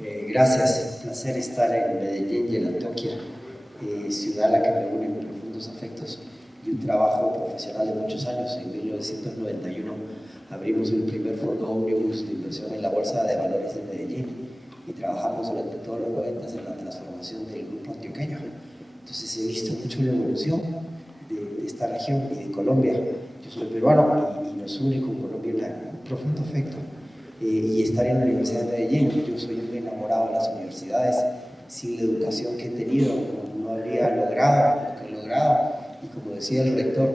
Gracias, un placer estar en Medellín y en Antioquia, ciudad a la que me unen profundos afectos y un trabajo profesional de muchos años. En 1991 abrimos el primer fondo ómnibus de inversión en la Bolsa de Valores de Medellín y trabajamos durante todos los 90 en la transformación del grupo antioqueño. Entonces he visto mucho la evolución de esta región y de Colombia. Yo soy peruano y nos une con Colombia un profundo afecto. Y estar en la Universidad de Medellín. Yo soy un enamorado de las universidades. Sin la educación que he tenido no habría logrado lo que he logrado. Y como decía el rector,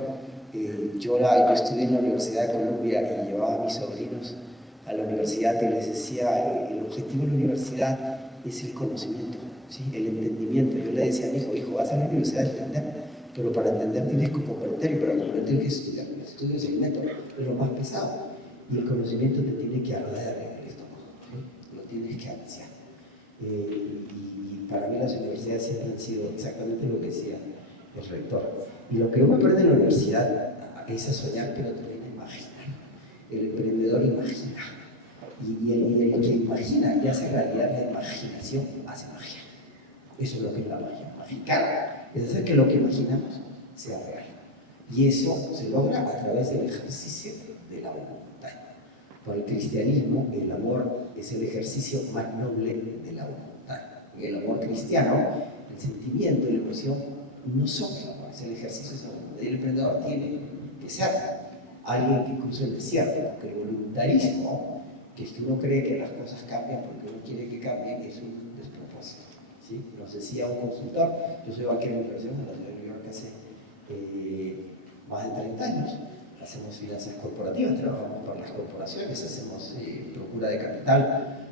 yo estudié en la Universidad de Colombia y llevaba a mis sobrinos a la universidad y les decía, el objetivo de la universidad es el conocimiento, ¿sí? El entendimiento. Yo le decía a mi hijo, vas a la universidad a entender, pero para entender tienes que comprender y para comprender tienes que estudiar. El estudio es el método, es lo más pesado. Y el conocimiento te tiene que arder en el estómago, ¿sí? Lo tienes que ansiar. Y para mí las universidades siempre han sido exactamente lo que decía el rector. Y lo que uno aprende en la universidad es a soñar, pero también a imaginar. El emprendedor imagina. Y el que imagina y hace realidad la imaginación, hace magia. Eso es lo que es la magia. Magicar es hacer que lo que imaginamos sea real. Y eso se logra a través del ejercicio de la voluntad. Para el cristianismo, el amor es el ejercicio más noble de la voluntad. Y el amor cristiano, el sentimiento y la emoción no son el amor, es el ejercicio de la voluntad. Y el emprendedor tiene que ser alguien que cruce el desierto, porque el voluntarismo, que es que uno cree que las cosas cambian porque uno quiere que cambien, es un despropósito, ¿sí? Nos decía un consultor, yo soy banquero de inversión en la ciudad de New York hace más de 30 años. Hacemos finanzas corporativas, trabajamos para las corporaciones, hacemos procura de capital,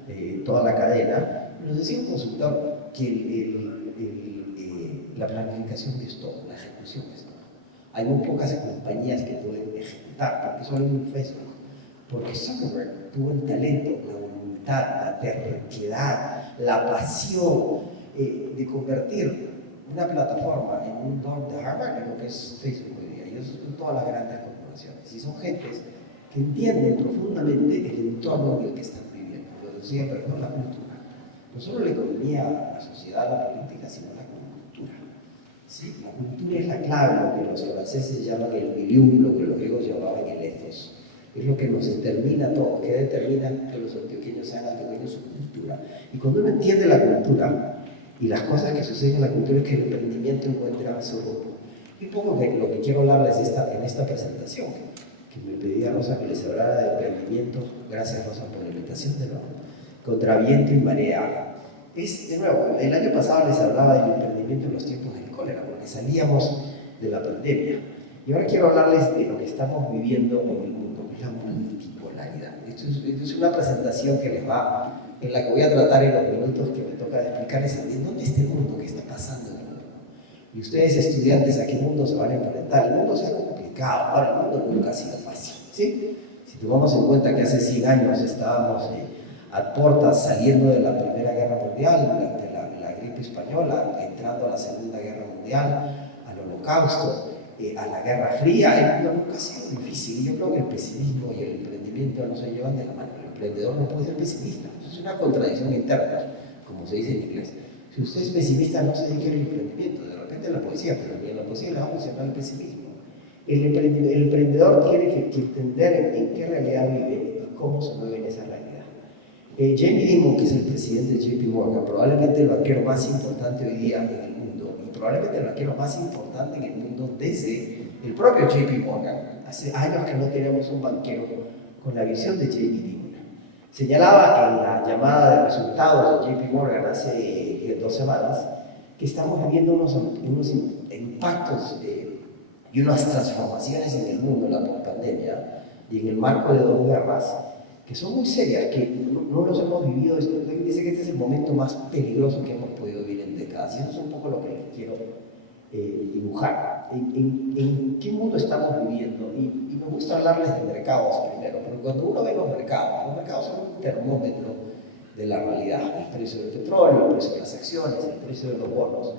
toda la cadena. Nos decía un consultor que la planificación es todo, la ejecución es todo. Hay muy pocas compañías que pueden ejecutar, porque solo hay un Facebook, porque Zuckerberg tuvo el talento, la voluntad, la terquedad, la pasión de convertir una plataforma en un don de Harvard, en lo que es Facebook hoy día, y eso son todas las grandes corporaciones. Y son gentes que entienden profundamente el entorno en el que están viviendo. Lo decía, pero no la cultura. No solo la economía, la sociedad, la política, sino la cultura. ¿Sí? La cultura es la clave, lo que los franceses llaman el milieu, lo que los griegos llamaban el ethos. Es lo que nos determina todo, que determina que los antioqueños sean antioqueños su cultura. Y cuando uno entiende la cultura y las cosas que suceden en la cultura, es que el emprendimiento encuentra su rumbo. Y un poco que lo que quiero hablarles en esta presentación, que me pedía Rosa que les hablara de emprendimiento. Gracias, Rosa, por la invitación de nuevo. Contra viento y marea. De nuevo, el año pasado les hablaba del emprendimiento en los tiempos del cólera, porque salíamos de la pandemia. Y ahora quiero hablarles de lo que estamos viviendo en el mundo, que es la multipolaridad. Esto es una presentación en la que voy a tratar en los minutos que me toca explicarles en dónde está el mundo, qué está pasando en el mundo. Y ustedes, estudiantes, ¿a qué mundo se van a enfrentar? El mundo se ha complicado, ahora el mundo nunca ha sido fácil, ¿sí? Si tomamos en cuenta que hace 100 años estábamos a puertas saliendo de la Primera Guerra Mundial, durante la gripe española, entrando a la Segunda Guerra Mundial, al Holocausto, a la Guerra Fría, el mundo nunca ha sido difícil. Y yo creo que el pesimismo y el emprendimiento no se llevan de la mano. El emprendedor no puede ser pesimista, eso es una contradicción interna, como se dice en inglés. Si usted es pesimista, no se dedique al emprendimiento, de repente en la poesía, pero ni en la poesía le va a funcionar el pesimismo. El emprendedor tiene que entender en qué realidad vive y cómo se mueve en esa realidad. Jamie Dimon, que es el presidente de JP Morgan, probablemente el banquero más importante hoy día en el mundo, y probablemente el banquero más importante en el mundo desde el propio JP Morgan. Hace años que no teníamos un banquero con la visión de Jamie Dimon. Señalaba en la llamada de resultados de JP Morgan hace 2 semanas que estamos viviendo unos impactos y unas transformaciones en el mundo, la pospandemia, y en el marco de 2 guerras, que son muy serias, que no los hemos vivido. Dice que este es el momento más peligroso que hemos podido vivir en décadas, y eso es un poco lo que les quiero dibujar. ¿En qué mundo estamos viviendo? Y me gusta hablarles de mercados primero, porque cuando uno ve los mercados son un termómetro de la realidad. El precio del petróleo, el precio de las acciones, el precio de los bonos,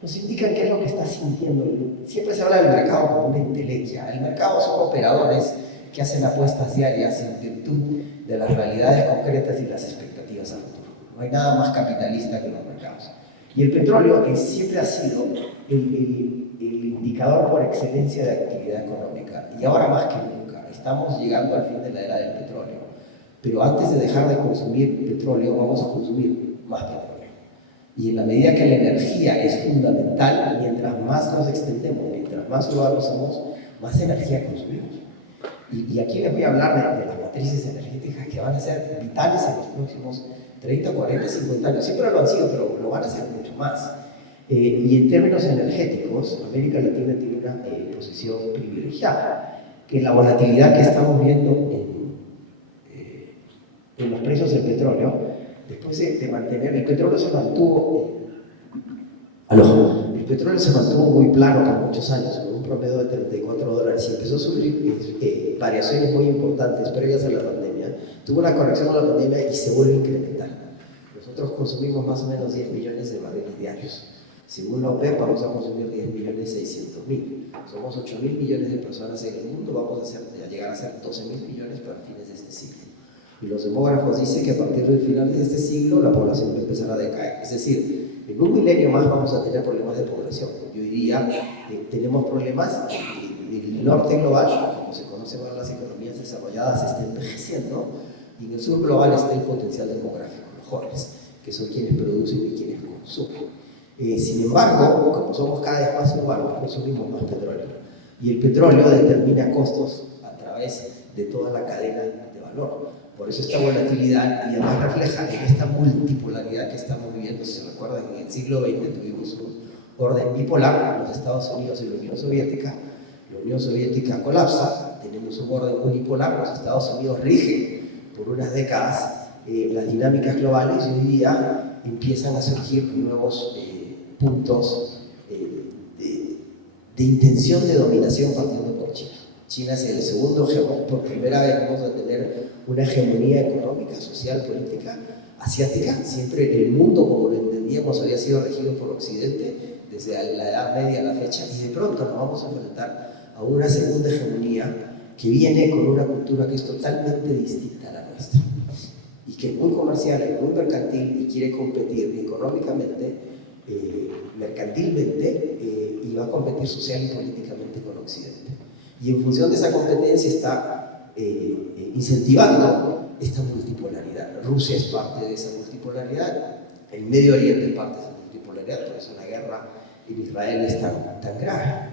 nos indican qué es lo que está sintiendo. Siempre se habla del mercado como una entelequia. El mercado son operadores que hacen apuestas diarias en virtud de las realidades concretas y las expectativas a futuro. No hay nada más capitalista que los mercados. Y el petróleo siempre ha sido el indicador por excelencia de actividad económica. Y ahora más que nunca, estamos llegando al fin de la era del petróleo. Pero antes de dejar de consumir petróleo, vamos a consumir más petróleo. Y en la medida que la energía es fundamental, mientras más nos extendemos, mientras más globales somos, más energía consumimos. Y aquí les voy a hablar de las matrices energéticas que van a ser vitales en los próximos 30, 40, 50 años. Siempre lo han sido, pero lo van a ser mucho más. Y en términos energéticos, América Latina tiene una posición privilegiada, que la volatilidad que estamos viendo en los precios del petróleo, después de mantener, el petróleo se mantuvo, el petróleo se mantuvo muy plano por muchos años, con un promedio de $34, y empezó a sufrir variaciones muy importantes previas a la pandemia. Tuvo una corrección a la pandemia y se vuelve a incrementar. Nosotros consumimos más o menos 10 millones de barriles diarios. Según la OPEP, vamos a consumir 10.600.000. Somos 8.000 millones de personas en el mundo, vamos a llegar a ser 12.000 millones para fines de este siglo. Y los demógrafos dicen que a partir del final de este siglo la población va a empezar a decaer. Es decir, en un milenio más vamos a tener problemas de población. Y hoy día tenemos problemas, el norte global, como se conoce para las economías desarrolladas, está envejeciendo, y en el sur global está el potencial demográfico, los jóvenes, que son quienes producen y quienes consumen. Sin embargo, como somos cada vez más urbanos, consumimos más petróleo. Y el petróleo determina costos a través de toda la cadena de valor. Por eso esta volatilidad, y además refleja en esta multipolaridad que estamos viviendo. Si se recuerdan, en el siglo XX tuvimos un orden bipolar, los Estados Unidos y la Unión Soviética. La Unión Soviética colapsa, tenemos un orden unipolar, los Estados Unidos rigen por unas décadas las dinámicas globales, y hoy día empiezan a surgir nuevos puntos de intención de dominación partiendo por China. China es el segundo hegemón. Por primera vez vamos a tener una hegemonía económica, social, política asiática. Siempre el mundo, como lo entendíamos, había sido regido por Occidente desde la Edad Media a la fecha, y de pronto nos vamos a enfrentar a una segunda hegemonía que viene con una cultura que es totalmente distinta a la nuestra, y que es muy comercial, es muy mercantil, y quiere competir económicamente, mercantilmente, y va a competir social y políticamente con Occidente. Y en función de esa competencia está incentivando esta multipolaridad. Rusia es parte de esa multipolaridad, el Medio Oriente es parte de esa multipolaridad, por eso la guerra en Israel es tan grave.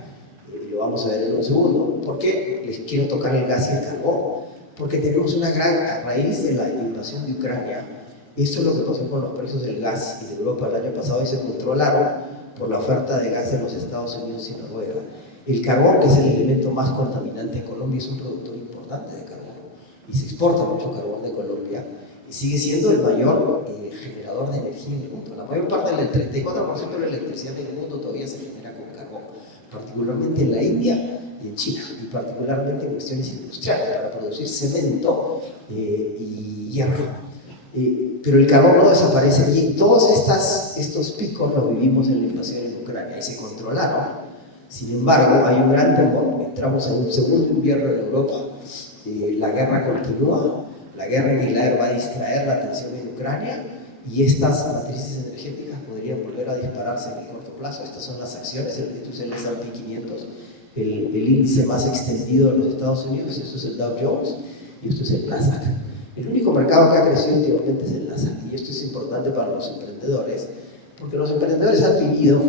Lo vamos a ver en un segundo. ¿Por qué les quiero tocar el gas y el carbón? Porque tenemos una gran, a raíz de la invasión de Ucrania, esto es lo que pasó con los precios del gas y de Europa el año pasado, y se controlaron por la oferta de gas de los Estados Unidos y Noruega. El carbón, que es el elemento más contaminante de Colombia, es un productor importante de carbón, y se exporta mucho carbón de Colombia, y sigue siendo el mayor generador de energía en el mundo. La mayor parte del 34% de la electricidad del mundo todavía se genera con carbón, particularmente en la India y en China, y particularmente en cuestiones industriales, para producir cemento y hierro. Pero el carbón no desaparece, y todos estos picos los vivimos en la invasión en Ucrania, y se controlaron. Sin embargo, hay un gran temor. Entramos en un segundo invierno en Europa, la guerra continúa, la guerra en Israel va a distraer la atención en Ucrania, y estas matrices energéticas podrían volver a dispararse en el corto plazo. Estas son las acciones, esto es el S&P 500, el índice más extendido de los Estados Unidos, esto es el Dow Jones, y esto es el Nasdaq. El único mercado que ha crecido últimamente es el Nasdaq, y esto es importante para los emprendedores, porque los emprendedores han vivido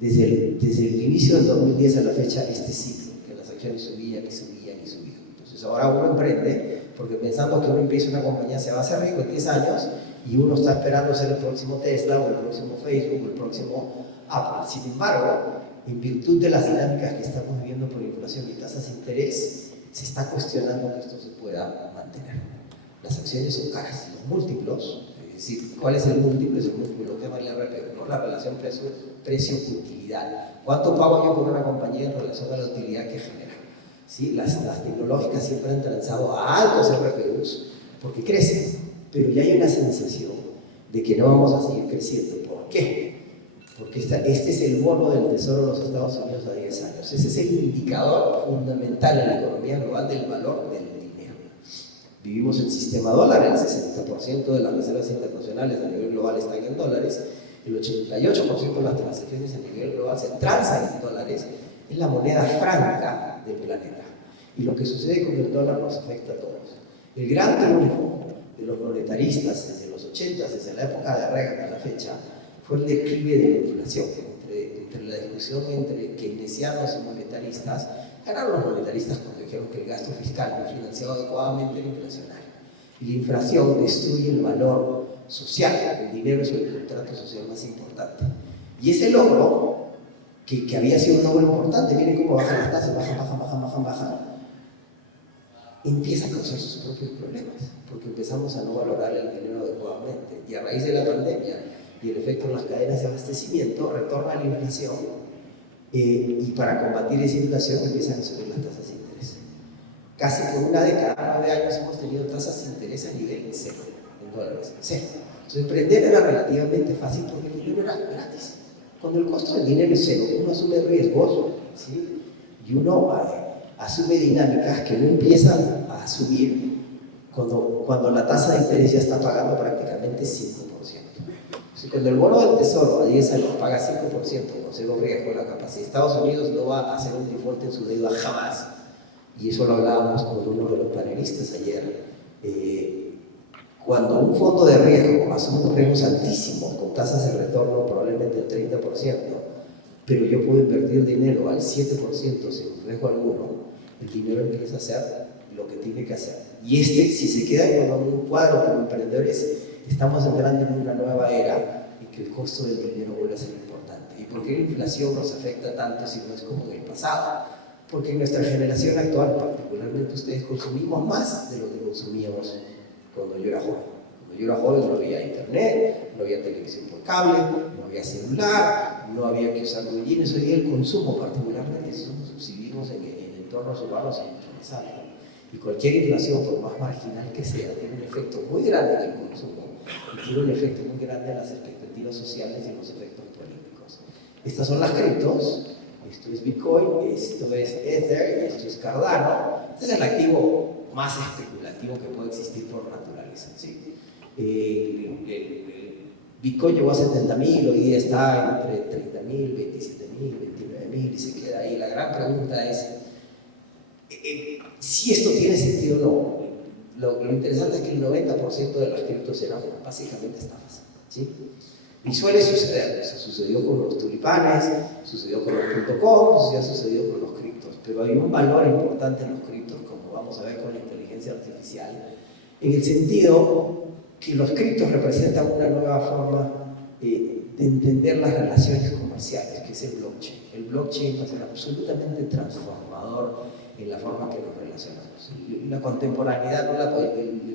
desde el inicio del 2010 a la fecha este ciclo, que las acciones subían y subían y subían. Entonces ahora uno emprende porque pensando que uno empieza una compañía se va a hacer rico en 10 años, y uno está esperando ser el próximo Tesla o el próximo Facebook o el próximo Apple. Sin embargo, en virtud de las dinámicas que estamos viviendo por inflación y tasas de interés, se está cuestionando que esto se pueda mantener. Las acciones son caras, los múltiplos, es decir, ¿cuál es el múltiplo? Es el múltiplo que vale RP, ¿no? La relación precio-utilidad. ¿Cuánto pago yo por una compañía en relación a la utilidad que genera? ¿Sí? Las tecnológicas siempre han transado a altos RPUs porque crecen, pero ya hay una sensación de que no vamos a seguir creciendo. ¿Por qué? Porque este es el bono del Tesoro de los Estados Unidos a 10 años. Ese es el indicador fundamental en la economía global del valor del dinero. Vivimos el sistema dólar, el 60% de las reservas internacionales a nivel global están en dólares, el 88% de las transacciones a nivel global se transan en dólares, es la moneda franca del planeta. Y lo que sucede con el dólar nos afecta a todos. El gran triunfo de los monetaristas desde los 80, desde la época de Reagan a la fecha, fue el declive de la inflación. Entre la discusión entre keynesianos y monetaristas, ganaron los monetaristas cuando dijeron que el gasto fiscal no financiado adecuadamente era inflacionario. Y la inflación destruye el valor social, el dinero es el contrato social más importante. Y ese logro, que había sido un logro importante, miren cómo bajan las tasas, bajan, empieza a causar sus propios problemas, porque empezamos a no valorar el dinero adecuadamente. Y a raíz de la pandemia y el efecto en las cadenas de abastecimiento, retorna la inflación, y para combatir esa inflación empiezan a subir las tasas de interés. Casi por una década, 9 años, hemos tenido tasas de interés a nivel cero, en dólares, cero. Entonces, emprender era relativamente fácil porque el dinero era gratis. Cuando el costo del dinero es cero, uno asume riesgos, ¿sí? Y uno asume dinámicas que no empiezan a subir cuando la tasa de interés ya está pagando prácticamente 5%. Si cuando el bono del tesoro a 10 años paga 5% con cero riesgo, la capacidad de Estados Unidos no va a hacer un default en su deuda jamás. Y eso lo hablábamos con uno de los panelistas ayer. Cuando un fondo de riesgo asume unos riesgos altísimos, con tasas de retorno probablemente del 30%, pero yo puedo invertir dinero al 7% sin riesgo alguno, el dinero empieza a hacer lo que tiene que hacer. Y si se queda en un cuadro como emprendedores, estamos entrando en una nueva era en que el costo del dinero vuelve a ser importante. ¿Y por qué la inflación nos afecta tanto si no es como en el pasado? Porque en nuestra generación actual, particularmente ustedes, consumimos más de lo que consumíamos cuando yo era joven. Cuando yo era joven no había internet, no había televisión por cable, no había celular, no había que usar bollines. Hoy día el consumo, particularmente si vivimos en entornos urbanos, es mucho más alto. Y cualquier inflación, por más marginal que sea, tiene un efecto muy grande en el consumo y tiene un efecto muy grande en las expectativas sociales y en los efectos políticos. Estas son las criptos. Esto es Bitcoin, esto es Ether y esto es Cardano. Este es el activo más especulativo que puede existir por naturaleza, ¿sí? Bitcoin llegó a 70.000, hoy día está entre 30.000, 27.000, 29.000 y se queda ahí. La gran pregunta es si esto tiene sentido o no. Lo interesante es que el 90% de las criptos eran básicamente estafas, ¿sí? Y suele suceder, eso sucedió con los tulipanes, sucedió con los .com, ya sucedió con los criptos, pero hay un valor importante en los criptos, como vamos a ver con la inteligencia artificial, en el sentido que los criptos representan una nueva forma de entender las relaciones comerciales, que es el blockchain. El blockchain va a ser absolutamente transformador en la forma que nos relacionamos. La contemporaneidad,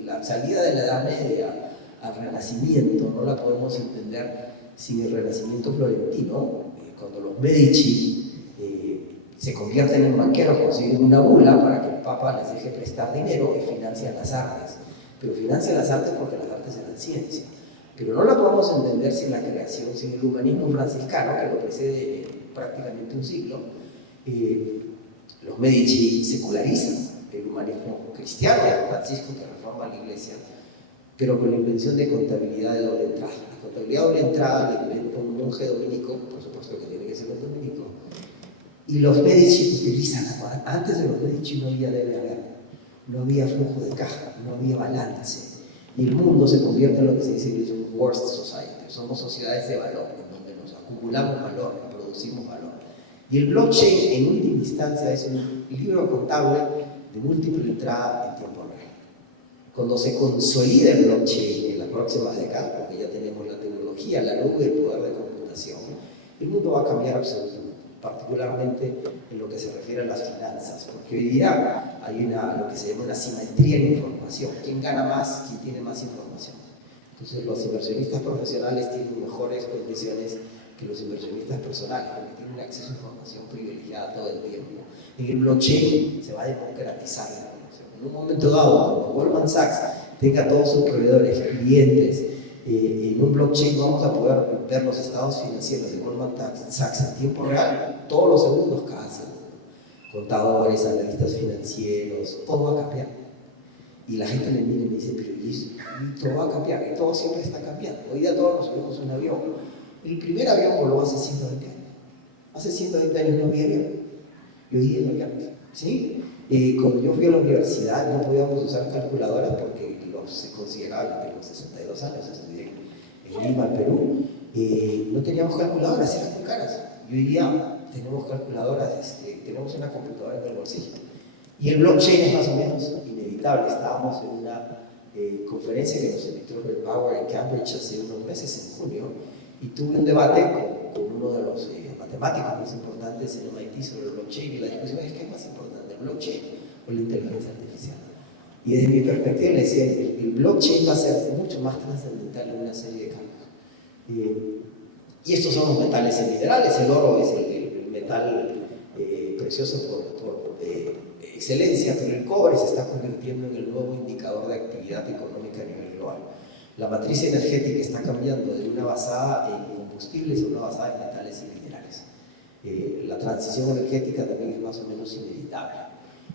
la salida de la Edad Media al Renacimiento, no la podemos entender sin el Renacimiento florentino, cuando los Medici se convierten en banqueros, consiguen una bula para que el Papa les deje prestar dinero y financian las artes. Pero financian las artes porque las artes eran ciencia. Pero no la podemos entender sin la creación, sin el humanismo franciscano, que lo precede prácticamente un siglo. Los Medici secularizan el humanismo cristiano, Francisco que reforma la iglesia, pero con la invención de contabilidad de doble entrada. La contabilidad de doble entrada la inventa un monje dominico, por supuesto que tiene que ser un dominico, y los Medici utilizan, antes de los Medici no había debe haber, no había flujo de caja, no había balance, y el mundo se convierte en lo que se dice que es un worst society. Somos sociedades de valor, en donde nos acumulamos valor, producimos valor. Y el blockchain, en última instancia, es un libro contable de múltiple entrada en tiempo real. Cuando se consolide el blockchain en las próximas décadas, porque ya tenemos la tecnología, la nube, el poder de computación, el mundo va a cambiar absolutamente, particularmente en lo que se refiere a las finanzas, porque hoy día hay lo que se llama una simetría en información. ¿Quién gana más? ¿Quién tiene más información? Entonces los inversionistas profesionales tienen mejores condiciones que los inversionistas personales, porque tienen acceso a información privilegiada todo el tiempo. En el blockchain se va a democratizar la información. En un momento dado, cuando Goldman Sachs tenga todos sus proveedores, clientes, en un blockchain vamos a poder ver los estados financieros de Goldman Sachs en tiempo real, todos los segundos, cada segundo. Contadores, analistas financieros, todo va a cambiar. Y la gente me mira y me dice, pero y todo va a cambiar, y todo siempre está cambiando. Hoy día todos nos subimos un avión. El primer avión voló hace 120 años. Hace 120 años no había avión. Y hoy día no había avión. ¿Sí? Cuando yo fui a la universidad no podíamos usar calculadoras porque se consideraba que tengo 62 años, estudié en Lima, Perú. No teníamos calculadoras, eran muy caras. Y hoy día tenemos calculadoras, tenemos una computadora en el bolsillo. Y el blockchain es más o menos inevitable. Estábamos en una conferencia que nos invitó Robert Bauer en Cambridge hace unos meses, en junio, y tuve un debate con uno de los matemáticos más importantes en MIT sobre el blockchain, y la discusión es: ¿qué es más importante, el blockchain o la inteligencia artificial? Y desde mi perspectiva le decía, el blockchain va a ser mucho más trascendental en una serie de cambios. Y estos son los metales y minerales. El oro es el metal precioso por excelencia, pero el cobre se está convirtiendo en el nuevo indicador de actividad económica a nivel global. La matriz energética está cambiando de una basada en combustibles a una basada en metales y minerales. La transición energética también es más o menos inevitable.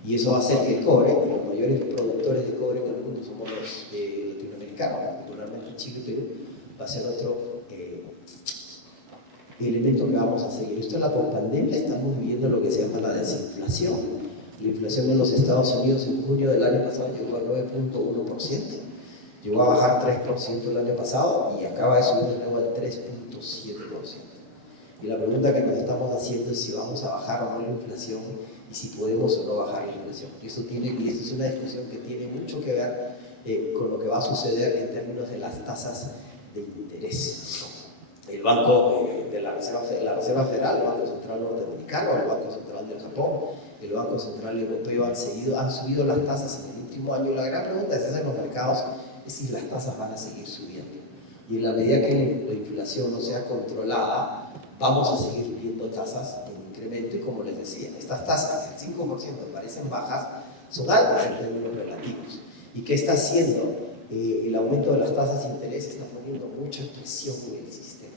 Y eso va a hacer que el cobre, los mayores productores de cobre en el mundo somos los latinoamericanos, particularmente Chile y Perú, va a ser otro elemento que vamos a seguir. Esto en la pospandemia estamos viviendo lo que se llama la desinflación. La inflación en los Estados Unidos en junio del año pasado llegó al 9.1%, llegó a bajar 3% el año pasado y acaba de subir de nuevo al 3.7%. Y la pregunta que nos estamos haciendo es si vamos a bajar o no la inflación y si podemos o no bajar la inflación. Y esto es una discusión que tiene mucho que ver con lo que va a suceder en términos de las tasas de interés. El Banco de la Reserva Federal, el Banco Central Norteamericano, el Banco Central del Japón, el Banco Central Europeo han subido las tasas en el último año. La gran pregunta es en los mercados es si las tasas van a seguir subiendo. Y en la medida que la inflación no sea controlada, vamos a seguir viendo tasas en incremento. Y como les decía, estas tasas, el 5% parecen bajas, son altas en términos relativos. ¿Y qué está haciendo? El aumento de las tasas de interés está poniendo mucha presión en el sistema.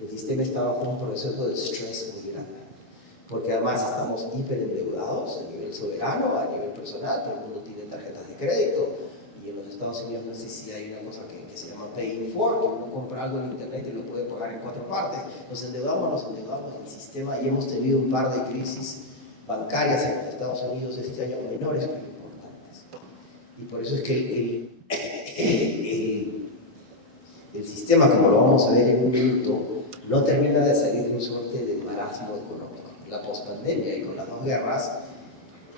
El sistema está bajo un proceso de estrés muy grande, porque además estamos hiperendeudados a nivel soberano, a nivel personal. Todo el mundo tiene tarjetas de crédito, y en los Estados Unidos no sé si hay una cosa que se llama Pay in 4, que uno compra algo en internet y lo puede pagar en 4 partes. Nos endeudamos el sistema, y hemos tenido un par de crisis bancarias en los Estados Unidos este año menores pero importantes. Y por eso es que el sistema, como lo vamos a ver en un minuto, no termina de salir de un suerte de marasmo económico. La pospandemia y con las dos guerras,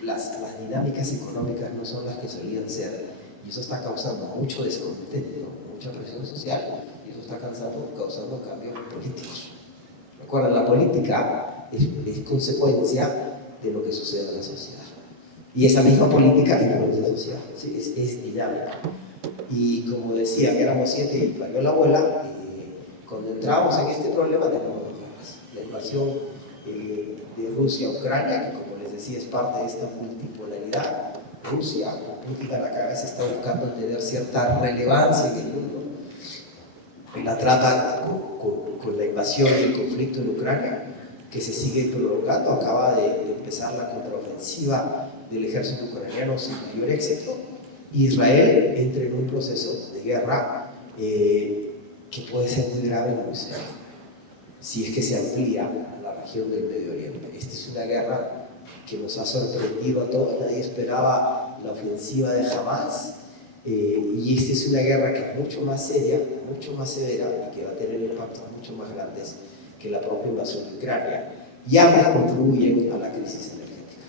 las dinámicas económicas no son las que solían ser, y eso está causando mucho descontento, mucha presión social, y eso está causando cambios políticos. Recuerden, la política es consecuencia de lo que sucede en la sociedad, y esa misma política influencia la sociedad. ¿Sí? Es dinámica. Y como decía, que éramos 7 y parió la abuela, cuando entramos en este problema tenemos dos guerras. La invasión de Rusia a Ucrania, que como les decía es parte de esta multipolaridad. Rusia, con Putin a la cabeza, está buscando tener cierta relevancia en el mundo. La trata con la invasión y el conflicto en Ucrania, que se sigue prolongando. Acaba de empezar la contraofensiva del ejército ucraniano sin mayor éxito. Israel entra en un proceso de guerra que puede ser muy grave y muy serio si es que se amplía a la región del Medio Oriente. Esta es una guerra que nos ha sorprendido a todos. Nadie esperaba la ofensiva de Hamas, y esta es una guerra que es mucho más seria, mucho más severa, y que va a tener impactos mucho más grandes que la propia invasión de Ucrania, y ambas contribuyen a la crisis energética.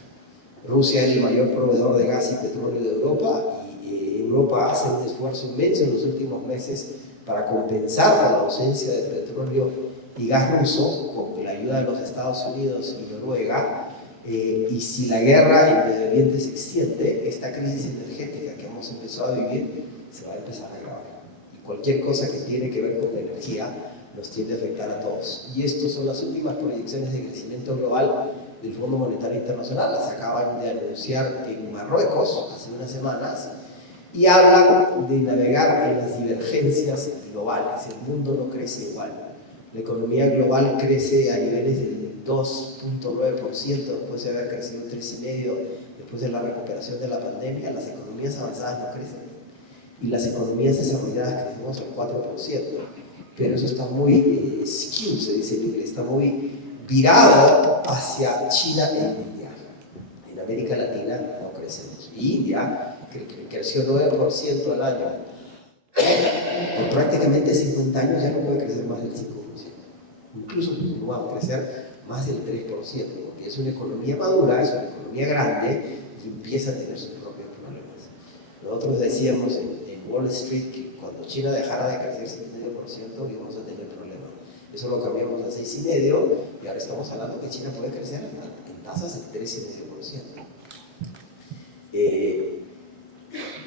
Rusia es el mayor proveedor de gas y petróleo de Europa, y Europa hace un esfuerzo inmenso en los últimos meses para compensar la ausencia de petróleo y gas ruso con la ayuda de los Estados Unidos y Noruega. Y si la guerra en Medio Oriente se extiende, esta crisis energética que hemos empezado a vivir se va a empezar a agravar. Y cualquier cosa que tiene que ver con la energía nos tiende a afectar a todos. Y estas son las últimas proyecciones de crecimiento global del Fondo Monetario Internacional. Las acaban de anunciar en Marruecos hace unas semanas, y hablan de navegar en las divergencias globales. El mundo no crece igual. La economía global crece a niveles del 2.9%, después de haber crecido 3,5% Después de la recuperación de la pandemia, las economías avanzadas no crecen y las economías desarrolladas crecemos al 4%, pero eso está muy skewed, se dice en inglés, está muy virado hacia China e India. En América Latina no crecemos. Y India creció 9% al año. Por prácticamente 50 años ya no puede crecer más del 5%. Incluso no va a crecer más del 3%, porque es una economía madura, es una economía grande y empieza a tener sus propios problemas. Nosotros decíamos en Wall Street que cuando China dejara de crecer 6,5% íbamos a tener problemas. Eso lo cambiamos a 6,5% y ahora estamos hablando que China puede crecer en tasas del 13,5%.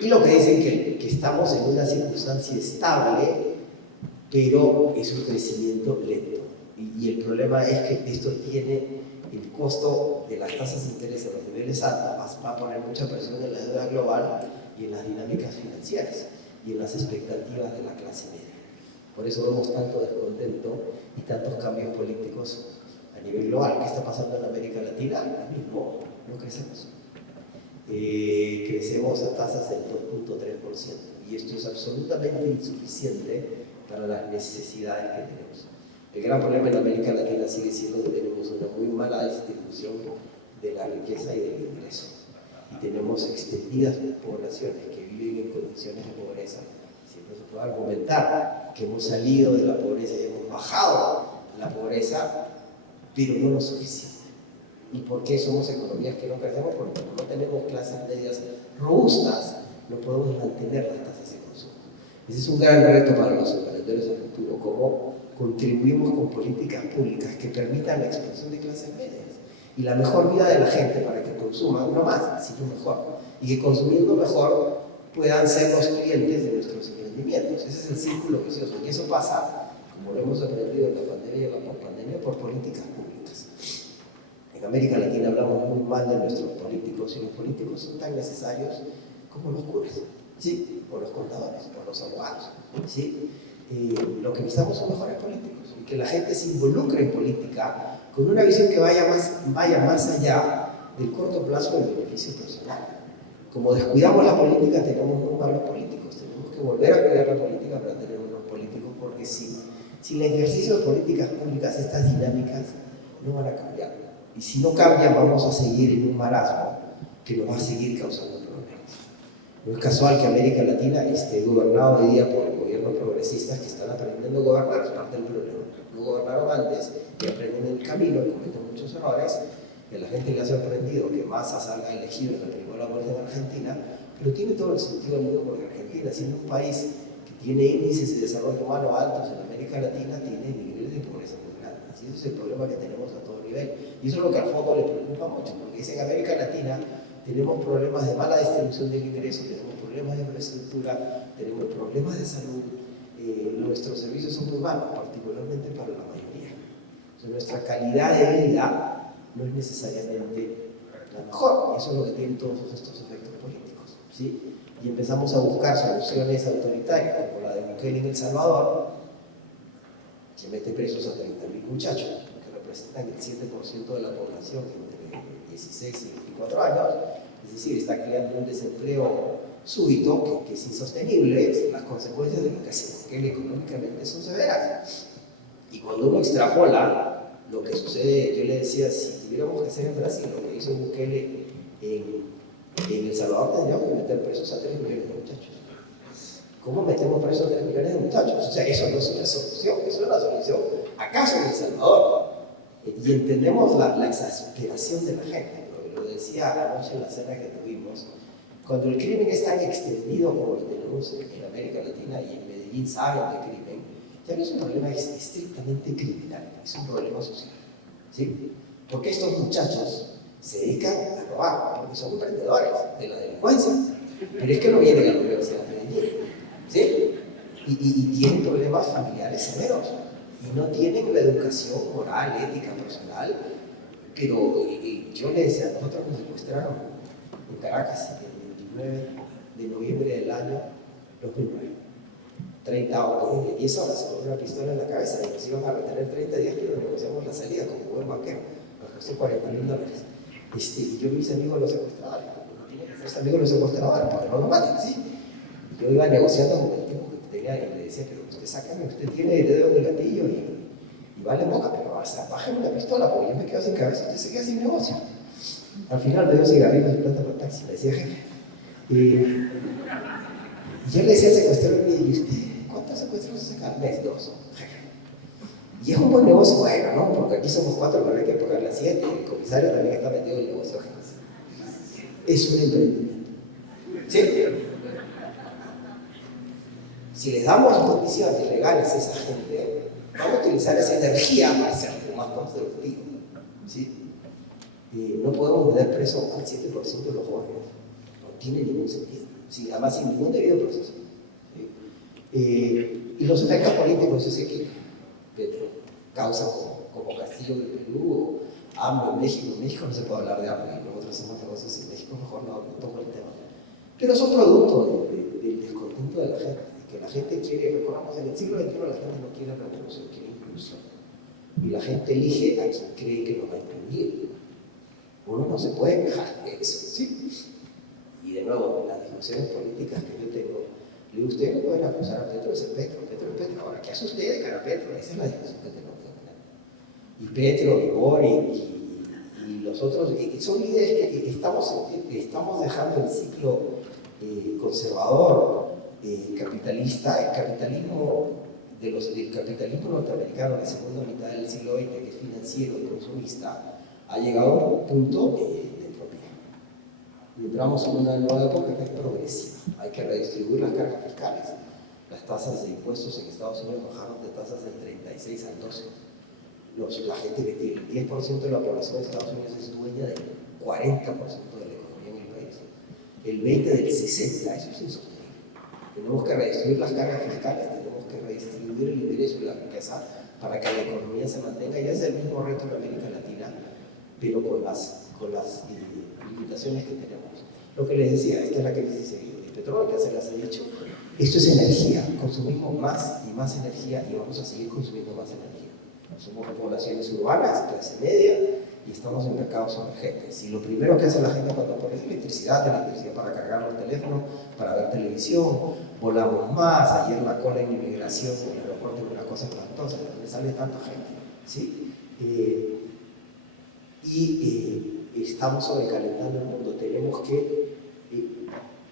Y lo que dicen que estamos en una circunstancia estable, pero es un crecimiento lento. Y el problema es que esto tiene el costo de las tasas de interés a los niveles altos, va a poner mucha presión en la deuda global y en las dinámicas financieras y en las expectativas de la clase media. Por eso vemos tanto descontento y tantos cambios políticos a nivel global. ¿Qué está pasando en América Latina? Lo mismo, no crecemos. Crecemos a tasas del 2,3% y esto es absolutamente insuficiente para las necesidades que tenemos. El gran problema en América Latina sigue siendo que tenemos una muy mala distribución de la riqueza y del ingreso y tenemos extendidas poblaciones que viven en condiciones de pobreza. Siempre se puede argumentar que hemos salido de la pobreza y hemos bajado la pobreza, pero no lo suficiente. ¿Y por qué somos economías que no crecemos? Porque no tenemos clases medias robustas, no podemos mantener las tasas de consumo. Ese es un gran reto para los emprendedores del futuro, cómo contribuimos con políticas públicas que permitan la expansión de clases medias y la mejor vida de la gente para que consuman no más, sino mejor, y que consumiendo mejor puedan ser los clientes de nuestros emprendimientos. Ese es el círculo vicioso y eso pasa, como lo hemos aprendido en la pandemia y en la pospandemia, por políticas públicas. En América Latina hablamos muy mal de nuestros políticos y los políticos son tan necesarios como los curas, ¿sí? O los contadores, o los abogados, ¿sí? Lo que necesitamos son mejores políticos y que la gente se involucre en política con una visión que vaya más allá del corto plazo del beneficio personal. Como descuidamos la política, tenemos muy malos políticos, tenemos que volver a cuidar la política para tener buenos políticos, porque sin el ejercicio de políticas públicas estas dinámicas no van a cambiar. Y si no cambian, vamos a seguir en un marasmo que nos va a seguir causando problemas. No es casual que América Latina esté gobernado hoy día por gobiernos progresistas que están aprendiendo a gobernar, es parte del problema. No gobernaron antes y aprenden en el camino y cometen muchos errores. Que a la gente le ha sorprendido que Massa salga elegido en la primera vuelta en Argentina, pero tiene todo el sentido del mundo porque Argentina, siendo un país que tiene índices de desarrollo humano altos en América Latina, tiene niveles de pobreza muy grandes. Y ese es el problema que tenemos a todo nivel. Y eso es lo que al fondo le preocupa mucho, porque es en América Latina tenemos problemas de mala distribución del ingreso, tenemos problemas de infraestructura, tenemos problemas de salud, nuestros servicios son muy malos, particularmente para la mayoría. Entonces, nuestra calidad de vida no es necesariamente la mejor, y eso es lo que tienen todos estos efectos políticos, ¿sí? Y empezamos a buscar soluciones autoritarias, como la de Bukele en El Salvador, que mete presos a 30.000 muchachos, que representan el 7% de la población entre 16 y 24 años, es decir, está creando un desempleo súbito que es insostenible. Las consecuencias de lo que hace Bukele económicamente son severas. Y cuando uno extrapola lo que sucede, yo le decía, si tuviéramos que hacer en Brasil lo que hizo Bukele en El Salvador, tendríamos que meter presos a 3 millones de muchachos. ¿Cómo metemos presos a 3 millones de muchachos? O sea, eso no es una solución, eso es una solución acaso en El Salvador. Y entendemos la exasperación de la gente, porque lo decía anoche en la cena que tuvimos, cuando el crimen es tan extendido como lo tenemos en América Latina y en Medellín saben de crimen, ya no es un problema estrictamente criminal, es un problema social, ¿sí? Porque estos muchachos se dedican a robar, porque son emprendedores de la delincuencia, pero es que no vienen a la Universidad de Medellín, ¿sí? Y tienen problemas familiares severos, y no tienen la educación moral, ética, personal, pero yo le decía, nosotros nos secuestraron en Caracas el 29 de noviembre del año 2009. 30 horas, 10 horas con una pistola en la cabeza y nos iban a retener 30 días, pero negociamos la salida como buen banquero, nos costó $40.000. Y yo mis amigos los secuestraba, no tienen que ser amigos los secuestradores, porque no lo matan, ¿sí? Y yo iba negociando con el tipo que tenía y le decía, pero usted sácame, usted tiene el dedo en el gatillo y vale boca, pero bájeme la pistola, porque yo me quedo sin cabeza, usted se queda sin negocio. Al final me dio cigarrillos y plata para el taxi, le decía, jefe. Y yo le decía al secuestrador, ¿y usted cuántos secuestros se saca al mes? 2, jefe. Y es un buen negocio, bueno, ¿no? Porque aquí somos 4, pero hay que pagarle a 7. El comisario también está metido en el negocio, jefe. Es un emprendimiento. ¿Sí? Si les damos condiciones legales a esa gente, vamos a utilizar esa energía para hacer algo más constructivo. ¿Sí? No podemos meter preso al 7% de los jóvenes. No tiene ningún sentido. ¿Sí? Además, sin ningún debido proceso. ¿Sí? Y los efectos políticos, yo sé que Petro causa como Castillo de Perú o hambre en México. En México no se puede hablar de hambre, nosotros hacemos negocios en México, mejor no toco el tema. Pero son productos del descontento de la gente, que la gente quiere, recordamos, en el siglo XXI la gente no quiere revolución, quiere inclusión. Y la gente elige a quien cree que lo va a incluir. Uno no se puede quejar de eso, ¿sí? Y de nuevo, las discusiones políticas que yo tengo, le digo, ustedes no pueden acusar a Petro de ser Petro, Petro es Petro. Ahora, ¿qué hace usted de cara a Petro? Esa es la discusión que tenemos que tener. Y Petro, y Boric, y los otros, son líderes que estamos dejando el ciclo conservador, capitalista, el capitalismo del capitalismo norteamericano de la segunda mitad del siglo XX, que es financiero y consumista, ha llegado a un punto de propiedad. Entramos en una nueva época que es progresiva. Hay que redistribuir las cargas fiscales. Las tasas de impuestos en Estados Unidos bajaron de tasas del 36 al 12. La gente que tiene el 10% de la población de Estados Unidos es dueña del 40% de la economía en el país. El 20% del 60%, eso es insostenible. Tenemos que redistribuir las cargas fiscales, tenemos que redistribuir el ingreso y la riqueza para que la economía se mantenga. Y ese es el mismo reto en América Latina, pero con las limitaciones que tenemos. Lo que les decía, esta es la crisis del petróleo, que se las he dicho. Esto es energía, consumimos más y más energía y vamos a seguir consumiendo más energía. Somos poblaciones urbanas, clase media, y estamos en mercados emergentes. Y lo primero que hace la gente cuando pone es electricidad para cargar los teléfonos, para ver televisión, volamos más. Ayer la cola en inmigración en el aeropuerto es una cosa espantosa, donde sale tanta gente, ¿sí? Estamos sobrecalentando el mundo. Tenemos que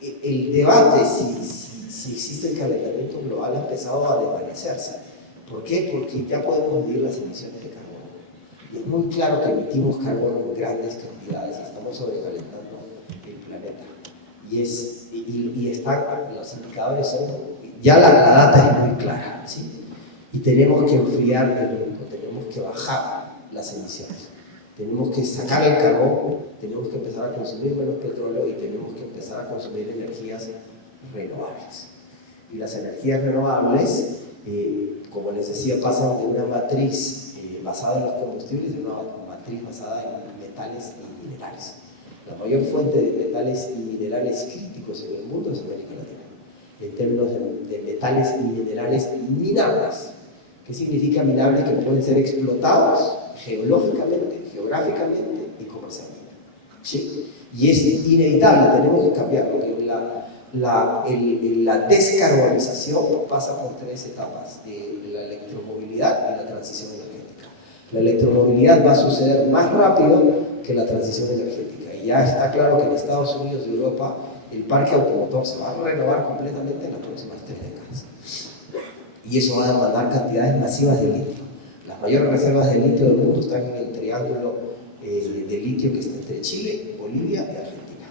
el debate si existe el calentamiento global ha empezado a desvanecerse. ¿Por qué? Porque ya podemos medir las emisiones de carbono. Y es muy claro que emitimos carbono en grandes cantidades y estamos sobrecalentando el planeta. Los indicadores son, ya la data es muy clara, ¿sí? Y tenemos que enfriar el mundo, tenemos que bajar las emisiones. Tenemos que sacar el carbón, tenemos que empezar a consumir menos petróleo y tenemos que empezar a consumir energías renovables. Y las energías renovables, como les decía, pasan de una matriz basada en los combustibles a una matriz basada en metales y minerales. La mayor fuente de metales y minerales críticos en el mundo es América Latina, en términos de metales y minerales minables. ¿Qué significa minables? Que pueden ser explotados geológicamente, geográficamente y comercialmente. ¿Sí? Y es inevitable, tenemos que cambiarlo. La descarbonización pasa por 3 etapas: la electromovilidad y la transición energética. La electromovilidad va a suceder más rápido que la transición energética. Y ya está claro que en Estados Unidos y Europa el parque automotor se va a renovar completamente en las próximas 3 décadas. Y eso va a demandar cantidades masivas de litio. Las mayores reservas de litio del mundo están en el triángulo de litio que está entre Chile, Bolivia y Argentina.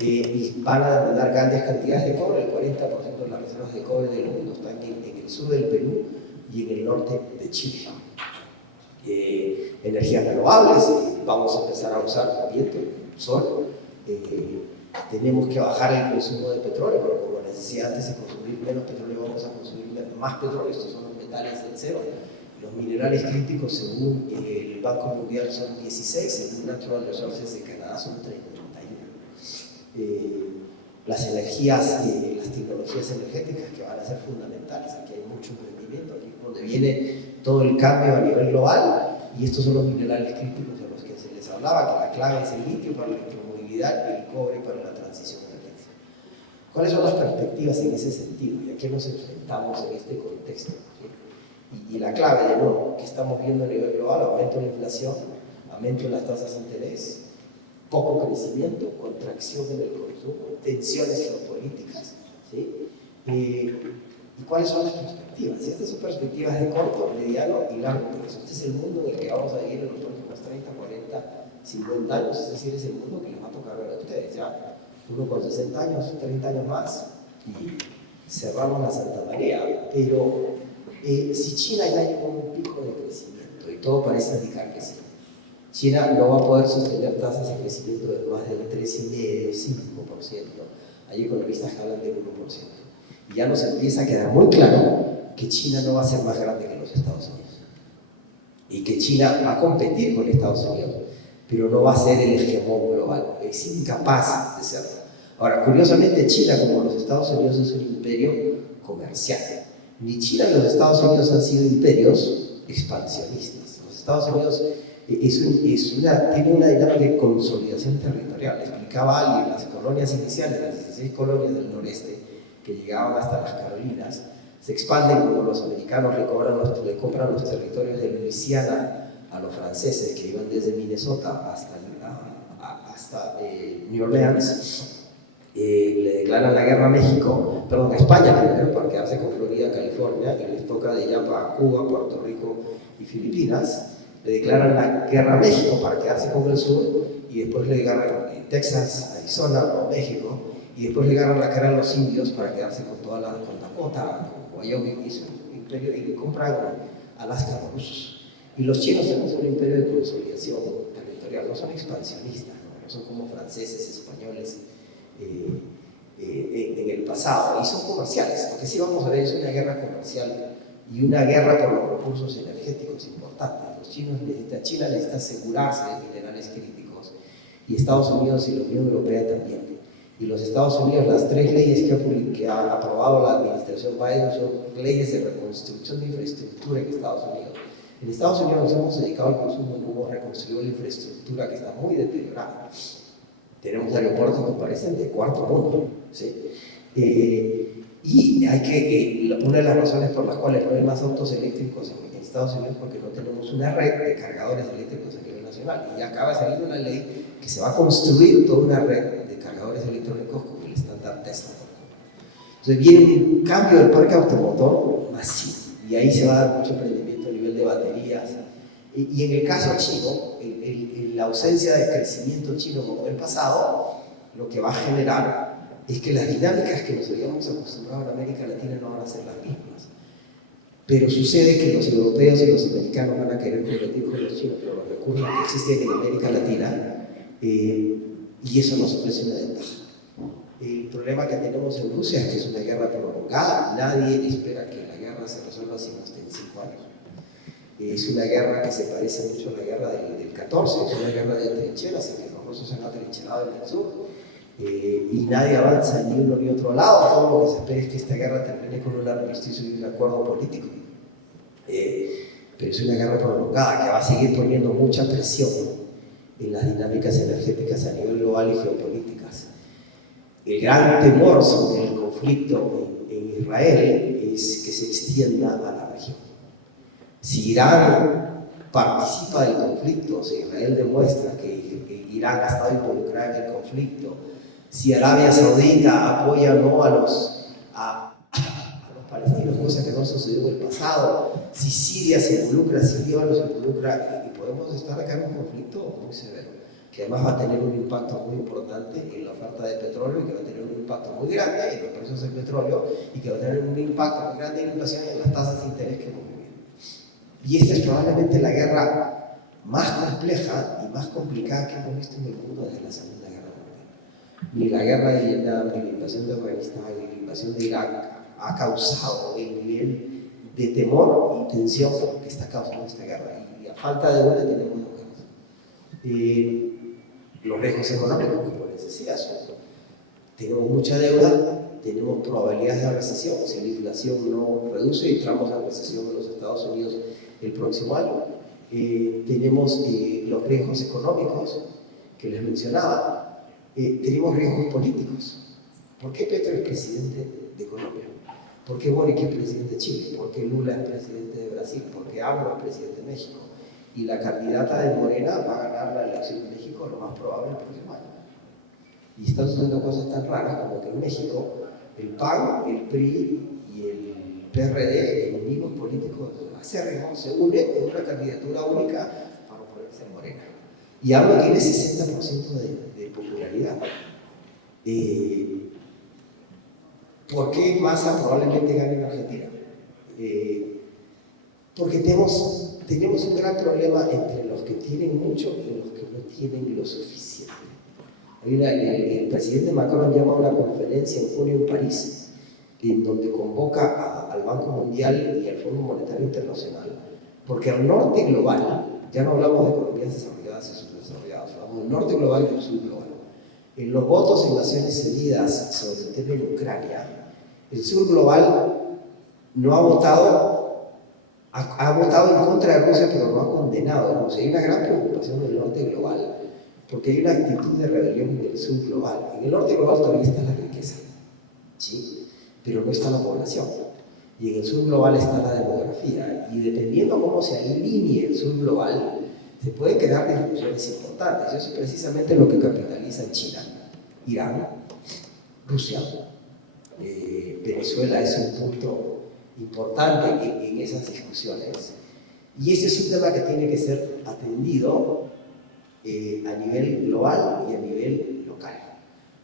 Y van a demandar grandes cantidades de cobre. El 40% de las reservas de cobre del mundo están en el sur del Perú y en el norte de Chile. Energías renovables, vamos a empezar a usar viento, sol. Tenemos que bajar el consumo de petróleo, pero como les decía antes, de consumir menos petróleo vamos a consumir más petróleo. Estos son los metales del cero. Los minerales críticos, según el Banco Mundial, son 16, según Natural Resources de Canadá son 31. Las energías, las tecnologías energéticas que van a ser fundamentales. Aquí hay mucho emprendimiento, aquí es donde viene todo el cambio a nivel global. y estos son los minerales críticos de los que se les hablaba, que la clave es el litio para la electromovilidad y el cobre para la transición energética. ¿Cuáles son las perspectivas en ese sentido? ¿Y a qué nos enfrentamos en este contexto? ¿Sí? Y la clave, de nuevo, que estamos viendo a nivel global: aumento de la inflación, aumento de las tasas de interés, poco crecimiento, contracción en el consumo, tensiones geopolíticas, ¿sí? ¿Y cuáles son las perspectivas? Estas son perspectivas de corto, mediano y largo plazo. Este es el mundo en el que vamos a vivir en los próximos 30, 40, 50 años, es decir, es el mundo que les va a tocar ver a ustedes. Ya uno con 60 años, 30 años más, y cerramos la Santa María. Pero si China ya llegó a un pico de crecimiento, y todo parece indicar que sí, China no va a poder sostener tasas de crecimiento de más del 3,5%, 5%. Hay economistas que hablan del 1%. Y ya nos empieza a quedar muy claro que China no va a ser más grande que los Estados Unidos. Y que China va a competir con Estados Unidos, pero no va a ser el hegemón global. Es incapaz de serlo. Ahora, curiosamente, China, como los Estados Unidos, es un imperio comercial. Ni China ni los Estados Unidos han sido imperios expansionistas. Los Estados Unidos tiene una dinámica de consolidación territorial. Explicaba alguien, las colonias iniciales, las 16 colonias del noreste, que llegaban hasta las Carolinas, se expanden cuando los americanos le compran los territorios de Luisiana a los franceses, que iban desde Minnesota hasta New Orleans. Le declaran la guerra a España primero, para quedarse con Florida, California, y les toca de allá para Cuba, Puerto Rico y Filipinas. Le declaran la guerra a México para quedarse con el sur, y después le agarran Texas, Arizona, Nuevo México, y después le agarran la cara a los indios para quedarse con con Dakota, con Wyoming y su imperio, y le compran Alaska a los rusos. Y los chinos son un imperio de consolidación territorial, no son expansionistas, no son como franceses, españoles en el pasado, y son comerciales. Lo que sí vamos a ver es una guerra comercial y una guerra por los recursos energéticos importantes. China necesita asegurarse de minerales críticos, y Estados Unidos y la Unión Europea también. Y los Estados Unidos, las 3 leyes que ha aprobado la administración Biden son leyes de reconstrucción de infraestructura en Estados Unidos. En Estados Unidos nos hemos dedicado al consumo y no hemos reconstruido la infraestructura, que está muy deteriorada. Tenemos aeropuertos que parecen de cuarto mundo, ¿sí? Y una de las razones por las cuales no hay más autos eléctricos en Estados Unidos es porque no tenemos una red de cargadores eléctricos a nivel nacional. Y acaba de salir una ley que se va a construir toda una red de cargadores electrónicos con el estándar Tesla. Entonces viene un cambio del parque automotor masivo, y ahí se va a dar mucho emprendimiento a nivel de baterías. Y en el caso chino, la ausencia de crecimiento chino como el pasado, lo que va a generar es que las dinámicas que nos habíamos acostumbrado en América Latina no van a ser las mismas. Pero sucede que los europeos y los americanos van a querer competir con los chinos por los recursos que existen en América Latina, y eso nos ofrece una ventaja. El problema que tenemos en Rusia es que es una guerra prolongada. Nadie espera que la guerra se resuelva si no esté en 5 años. Es una guerra que se parece mucho a la guerra del 14, es una guerra de trincheras, en que los rusos se han atrincherado en el sur, y nadie avanza ni uno ni otro lado. Todo lo que se espera es que esta guerra termine con un armisticio y un acuerdo político. Pero es una guerra prolongada que va a seguir poniendo mucha presión en las dinámicas energéticas a nivel global y geopolíticas. El gran temor sobre el conflicto en Israel es que se extienda a la región. Si Irán participa del conflicto, si Israel demuestra que Irán ha estado involucrado en el conflicto, si Arabia Saudita apoya o no a los palestinos, cosa que no sucedió en el pasado, si Siria se involucra, si Líbano se involucra, y podemos estar acá en un conflicto muy severo, que además va a tener un impacto muy importante en la oferta de petróleo, y que va a tener un impacto muy grande en los precios del petróleo, y que va a tener un impacto muy grande en la inflación y en las tasas de interés que hemos vivido. Y esta es probablemente la guerra más compleja y más complicada que hemos visto en el mundo desde la Segunda Guerra Mundial. Ni la guerra de Vietnam, ni la invasión de Afganistán, ni la invasión de Irak ha causado el nivel de temor y tensión que está causando esta guerra. Y a falta de una tenemos dos guerras. Los riesgos económicos, como les decía, tenemos mucha deuda, tenemos probabilidades de recesión. Si la inflación no reduce, entramos a recesión en los Estados Unidos el próximo año. tenemos los riesgos económicos que les mencionaba, tenemos riesgos políticos. ¿Por qué Petro es presidente de Colombia? ¿Por qué Boric es presidente de Chile? ¿Por qué Lula es presidente de Brasil? ¿Por qué AMLO es presidente de México? Y la candidata de Morena va a ganar la elección en México lo más probable el próximo año. Y están sucediendo cosas tan raras como que en México el PAN, el PRI y el PRD, enemigos políticos acérrimos, se unen en una candidatura única para oponerse a Morena. Y AMLO tiene 60% de popularidad. ¿Por qué Massa probablemente gane en Argentina? Porque tenemos un gran problema entre los que tienen mucho y los que no tienen lo suficiente. El presidente Macron llama a una conferencia en junio en París, en donde convoca al Banco Mundial y al Fondo Monetario Internacional, porque al norte global, ya no hablamos de economías desarrolladas y subdesarrolladas, hablamos del norte global y del sur global. En los votos en Naciones Unidas sobre el tema de Ucrania, el sur global no ha votado, ha votado en contra de Rusia, pero no ha condenado a Rusia. Hay una gran preocupación en el norte global, porque hay una actitud de rebelión en el sur global. En el norte global todavía está la riqueza, ¿sí? Pero no está la población. Y en el sur global está la demografía. Y dependiendo cómo se alinee el sur global, se pueden crear discusiones importantes. Eso es precisamente lo que capitaliza China, Irán, Rusia. Venezuela es un punto importante en esas discusiones. Y ese es un tema que tiene que ser atendido a nivel global y a nivel local.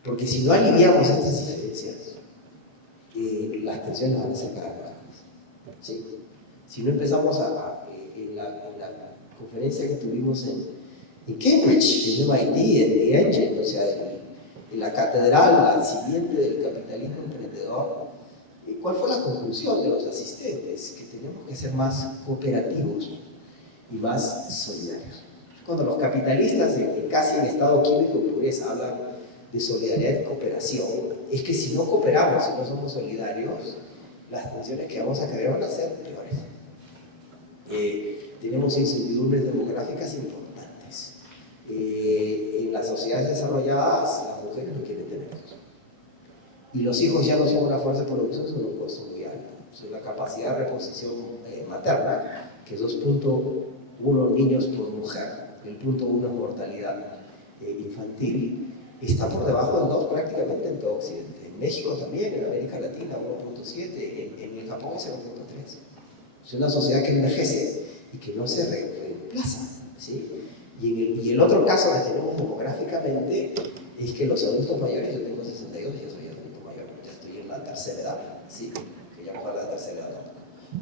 Porque si no aliviamos estas diferencias, las tensiones van a ser cada vez más grandes. ¿Sí? Si no empezamos en la conferencia que tuvimos en Cambridge, en MIT, en The Engine, o sea, en la catedral siguiente del capitalismo emprendedor, ¿cuál fue la conclusión de los asistentes? Que tenemos que ser más cooperativos y más solidarios. Cuando los capitalistas, casi en estado químico de pureza, hablan de solidaridad y cooperación, es que si no cooperamos, si no somos solidarios, las tensiones que vamos a crear van a ser peores. Tenemos incertidumbres demográficas importantes. En las sociedades desarrolladas, las mujeres no quieren tener hijos. Y los hijos ya no son una fuerza de producción, son un costo muy alto. O sea, la capacidad de reposición materna, que es 2.1 niños por mujer, el 0.1 es mortalidad infantil, está por debajo del 2 prácticamente en todo Occidente. En México también, en América Latina 1.7, en el Japón es 0.3. Es una sociedad que envejece y que no se reemplaza, ¿sí? Y el otro caso que tenemos demográficamente es que los adultos mayores, yo tengo 62 y yo soy adulto mayor, ya estoy en la tercera edad, ¿sí? Que ya vamos a la tercera edad.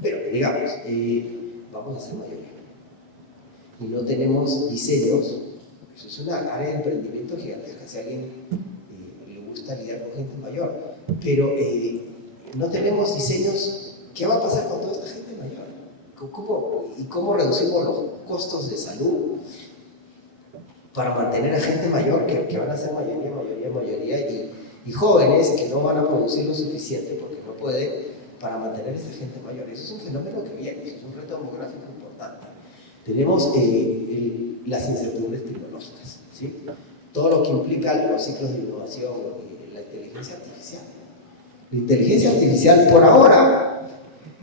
Pero digamos, vamos a ser mayoría. Y no tenemos diseños. Eso es una área de emprendimiento gigantesca. Si a alguien le gusta lidiar con gente mayor, pero no tenemos diseños. ¿Qué va a pasar con toda esta gente mayor? ¿Cómo reducimos los costos de salud para mantener a gente mayor que van a ser mayoría y jóvenes que no van a producir lo suficiente porque no pueden para mantener a esta gente mayor? Eso es un fenómeno que viene, eso es un reto demográfico importante. Tenemos las incertidumbres tecnológicas, ¿sí? Todo lo que implica los ciclos de innovación, la inteligencia artificial. La inteligencia artificial por ahora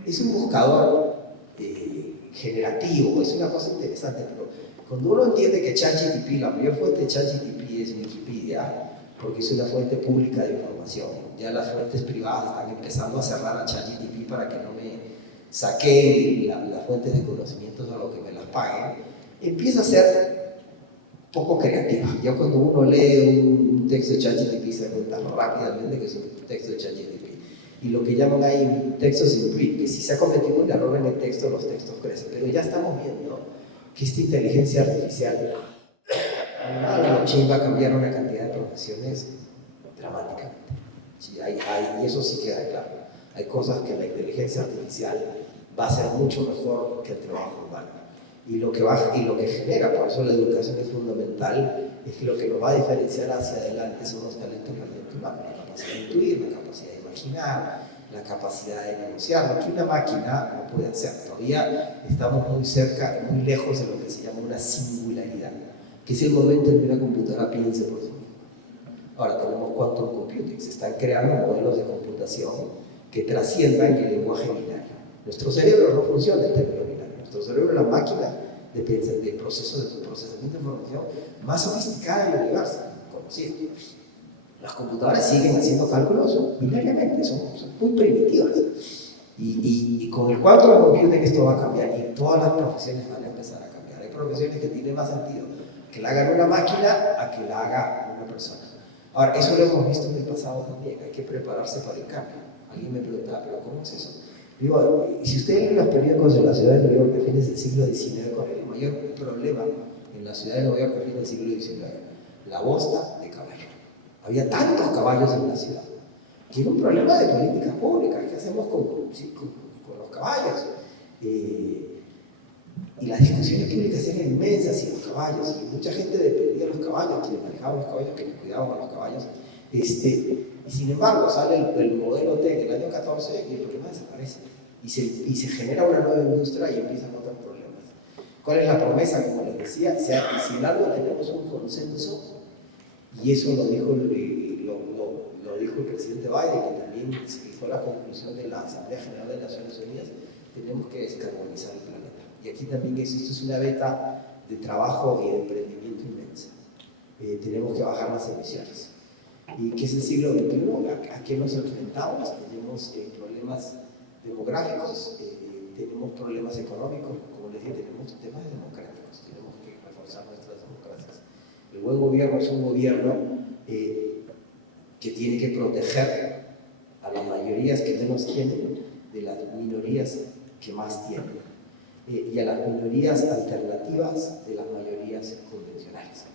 es un buscador generativo, es una cosa interesante, pero cuando uno entiende que ChatGPT, la mayor fuente de ChatGPT es Wikipedia, porque es una fuente pública de información, ya las fuentes privadas están empezando a cerrar a ChatGPT para que no me saquen las fuentes de conocimientos a lo que me las paguen, empieza a ser poco creativa. Ya cuando uno lee un texto de ChatGPT se da cuenta rápidamente que es un texto de ChatGPT. Y lo que llaman ahí textos in print, que si se ha cometido un error en el texto, los textos crecen. Pero ya estamos viendo que esta inteligencia artificial, la blockchain va a cambiar una cantidad de profesiones dramáticamente. Sí, y eso sí queda claro. Hay cosas que la inteligencia artificial va a ser mucho mejor que el trabajo humano. Y lo que genera, por eso la educación es fundamental, es que lo que nos va a diferenciar hacia adelante son los talentos realmente humanos, la capacidad de intuir, la capacidad de imaginar, la capacidad de negociar, lo que una máquina no puede hacer. Todavía estamos muy cerca, muy lejos de lo que se llama una singularidad, que es el momento en que una computadora piense por sí misma. Ahora tenemos quantum computing, se están creando modelos de computación que trasciendan el lenguaje binario. Nuestro cerebro no funciona en términos binarios, nuestro cerebro es la máquina de procesamiento de información más sofisticada del universo conocido. Las computadoras siguen haciendo cálculos binariamente, son muy primitivas. Y con el quantum computing esto va a cambiar y todas las profesiones van a empezar a cambiar. Hay profesiones que tienen más sentido que la haga una máquina a que la haga una persona. Ahora, eso lo hemos visto en el pasado también, hay que prepararse para el cambio. Alguien me preguntaba, ¿pero cómo es eso? Digo, si usted lee los periódicos de la ciudad de Nueva York de fines del siglo XIX, con el mayor problema en la ciudad de Nueva York de fines del siglo XIX, la bosta de caballo. Había tantos caballos en la ciudad que era un problema de políticas públicas. ¿Qué hacemos con los caballos? Y las discusiones públicas eran inmensas y los caballos, y mucha gente dependía de los caballos, quienes manejaban los caballos, quienes cuidaban a los caballos. Y sin embargo, sale el modelo T en el año 14 y el problema desaparece. Y se genera una nueva industria y empiezan otros problemas. ¿Cuál es la promesa? Como les decía, si en algo tenemos un consenso, y eso lo dijo el presidente Biden, que también fue la conclusión de la Asamblea General de Naciones Unidas, tenemos que descarbonizar el planeta. Y aquí también existe una beta de trabajo y de emprendimiento inmensa. Tenemos que bajar las emisiones. ¿Y qué es el siglo XXI? ¿A qué nos enfrentamos? Tenemos problemas demográficos, tenemos problemas económicos, como les dije, tenemos temas democráticos, tenemos que reforzar nuestras democracias. El buen gobierno es un gobierno que tiene que proteger a las mayorías que menos tienen de las minorías que más tienen, y a las minorías alternativas de las mayorías convencionales.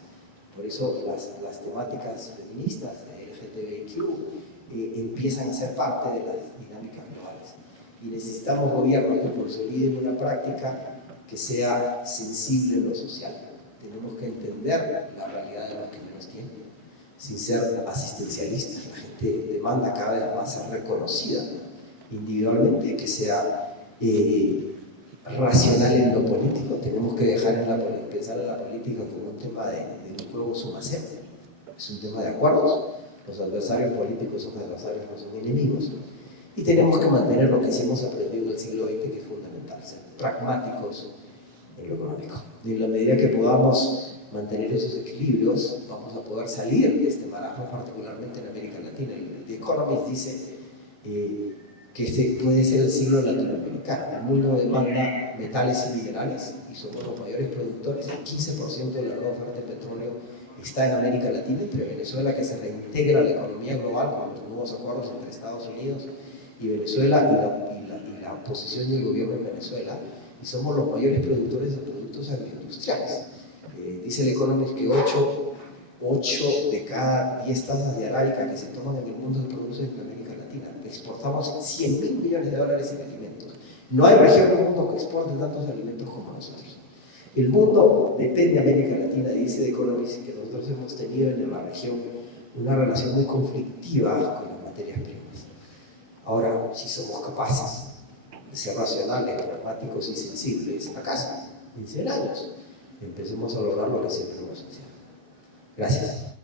Por eso las temáticas feministas de LGTBIQ empiezan a ser parte de las dinámicas globales. Y necesitamos gobiernos que consoliden una práctica que sea sensible en lo social. Tenemos que entender la realidad de los que menos tienen, sin ser asistencialistas. La gente demanda cada vez más ser reconocida individualmente, que sea racional en lo político. Tenemos que dejar pensar en la política como un tema de un juego suma cero. Es un tema de acuerdos. Los adversarios políticos son adversarios, no son enemigos. Y tenemos que mantener lo que sí hemos aprendido en el siglo XX, que es fundamental, ser pragmáticos en lo económico. Y en la medida que podamos mantener esos equilibrios, vamos a poder salir de este marasmo, particularmente en América Latina. El The Economist dice que este puede ser el siglo latinoamericano. El mundo demanda metales y minerales y somos los mayores productores. El 15% de la nueva oferta de petróleo está en América Latina, entre Venezuela, que se reintegra a la economía global con los nuevos acuerdos entre Estados Unidos y Venezuela, y la oposición y el gobierno en Venezuela, y somos los mayores productores de productos agroindustriales. Dice el Economist que 8 de cada 10 tazas de arábica que se toman en el mundo se producen en América Latina. Exportamos $100.000 millones en alimentos. No hay región del mundo que exporte tantos alimentos como nosotros. El mundo depende de América Latina, dice The Economist, que nosotros hemos tenido en la región una relación muy conflictiva con las materias primas. Ahora, si somos capaces de ser racionales, pragmáticos y sensibles, ¿acaso? En 100 años empecemos a lograr lo que siempre hemos deseado. Gracias.